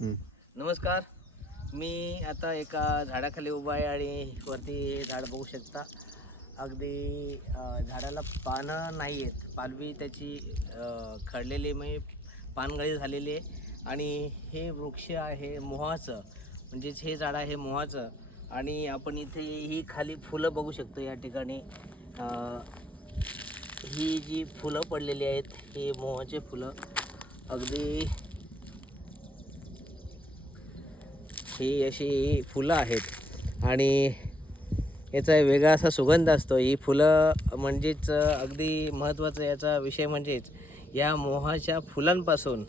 नमस्कार. मी आता एका झाडाखाली उभा आहे आणि वरती हे झाड बघू शकता. अगदी झाडाला पानं नाही आहेत, पालवी त्याची खडलेली म्हणजे पानगळी झालेली आहे. आणि हे वृक्ष आहे मोहाचं, म्हणजेच हे झाड आहे मोहाचं. आणि आपण इथे ही खाली फुलं बघू शकतो. या ठिकाणी ही जी फुलं पडलेली आहेत, ही मोहाचे फुलं. अगदी ही अशी फुलं आहेत आणि याचा वेगळा असा सुगंध असतो. ही फुलं म्हणजेच अगदी महत्त्वाचा याचा विषय म्हणजेच या मोहाच्या फुलांपासून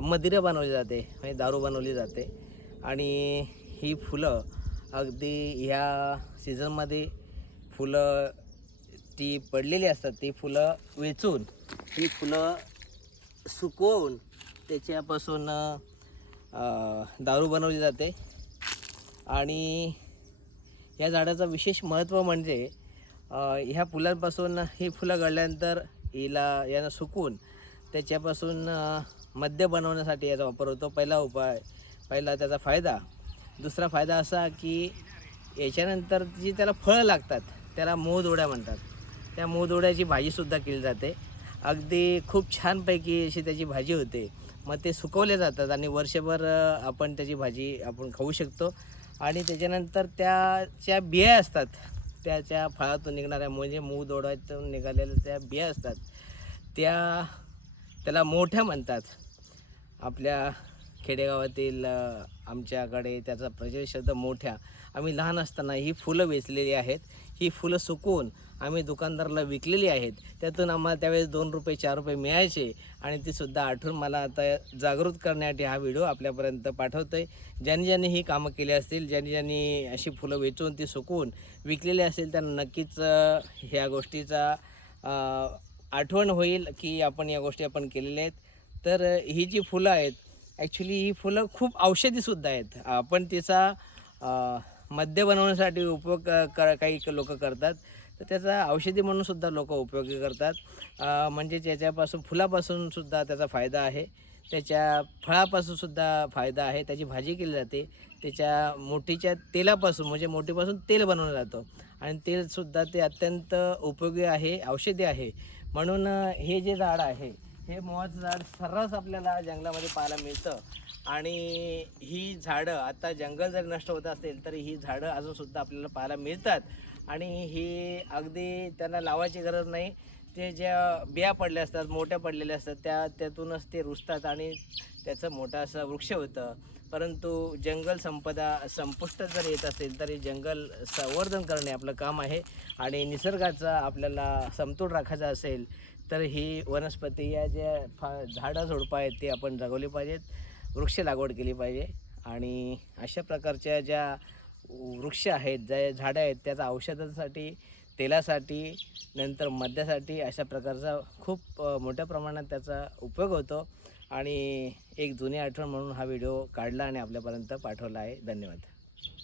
मदिरा बनवली जाते, म्हणजे दारू बनवली जाते. आणि ही फुलं अगदी ह्या सीझनमध्ये फुलं ती पडलेली असतात, ती फुलं वेचून ही फुलं सुकवून त्याच्यापासून दारू बनवली जाते. आणि या झाडाचं विशेष महत्त्व म्हणजे ह्या फुलांपासून ही फुलं गळल्यानंतर यानं सुकवून त्याच्यापासून मद्य बनवण्यासाठी याचा वापर होतो. पहिला त्याचा फायदा. दुसरा फायदा असा की याच्यानंतर जी त्याला फळं लागतात त्याला मोहदोड्या म्हणतात. त्या मोहदोड्याची भाजीसुद्धा केली जाते. अगदी खूप छानपैकी अशी त्याची भाजी होते. मग ते सुकवले जातात आणि वर्षभर आपण त्याची भाजी आपण खाऊ शकतो. आणि त्याच्यानंतर त्याच्या बिया असतात, त्याच्या फळातून निघणाऱ्या म्हणजे मोहदोड्यातून निघालेल्या त्या बिया असतात, त्याला मोठ्या म्हणतात. आपल्या खेडेगावातील आमच्याकडे त्याचा प्रचलित शब्द मोठ्या. आम्ही लहान असताना ही फुलं वेचलेली आहेत. ही फुलं सुकवून आम्ही दुकानदाराला विकलेली आहेत. त्यातून आम्हाला त्यावेळेस 2 रुपये 4 रुपये मिळायचे. आणि तीसुद्धा आठवून मला आता जागृत करण्यासाठी हा व्हिडिओ आपल्यापर्यंत पाठवतो आहे. ज्यांनी ही कामं केली असतील, ज्यांनी अशी फुलं वेचून ती सुकवून विकलेली असेल, त्यांना नक्कीच ह्या गोष्टीचा आठवण होईल की आपण या गोष्टी आपण केलेल्या आहेत. तर ही जी फुलं आहेत, ॲक्च्युली ही फुलं खूप औषधीसुद्धा आहेत. आपण तिचा मद्य बनवण्यासाठी उपयोग काही लोकं करतात, तर त्याचा औषधी म्हणूनसुद्धा लोकं उपयोगी करतात. म्हणजेच याच्यापासून फुलापासूनसुद्धा त्याचा फायदा आहे, त्याच्या फळापासूनसुद्धा फायदा आहे. त्याची भाजी केली जाते. त्याच्या मोठीच्या तेलापासून म्हणजे मोठीपासून तेल बनवलं जातं आणि तेलसुद्धा ते अत्यंत उपयोगी आहे, औषधी आहे. म्हणून हे जे झाड आहे, हे मोहाचं झाड सर्रास आपल्याला जंगलामध्ये पाहायला मिळतं. आणि ही झाडं आता जंगल जर नष्ट होत असेल तरी ही झाडं अजूनसुद्धा आपल्याला पाहायला मिळतात. आणि ही अगदी त्यांना लावायची गरज नाही. ते ज्या बिया पडल्या असतात, मोठ्या पडलेल्या असतात, त्यातूनच ते रुजतात आणि त्याचं मोठं असं वृक्ष होतं. परंतु जंगल संपदा संपुष्टात जर येत असेल तरी जंगल संवर्धन करणे आपलं काम आहे. आणि निसर्गाचा आपल्याला समतोल राखायचा असेल तर ही वनस्पती या ज्या झाडं झुडपं आहेत ते आपण जगवली पाहिजेत, वृक्ष लागवड केली पाहिजे. आणि अशा प्रकारच्या ज्या वृक्ष आहेत, ज्या झाडं आहेत, त्याचा औषधासाठी, तेलासाठी, नंतर मद्यासाठी अशा प्रकारचा खूप मोठ्या प्रमाणात त्याचा उपयोग होतो. आणि एक जुनी आठवण म्हणून हा व्हिडिओ काढला आणि आपल्यापर्यंत पाठवला आहे. धन्यवाद.